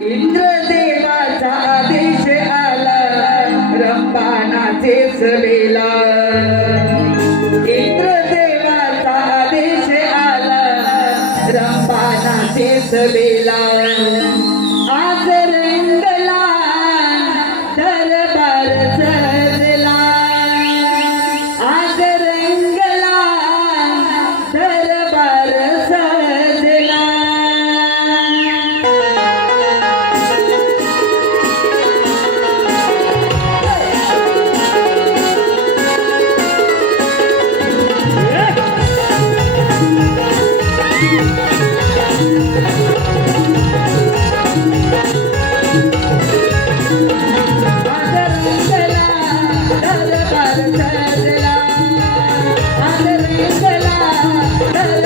इंद्रदेवाचा आदेश आला. रंपानाचे सवेला इंद्रदेवाचा आदेश आला. रंपानाचे सवेला Hello.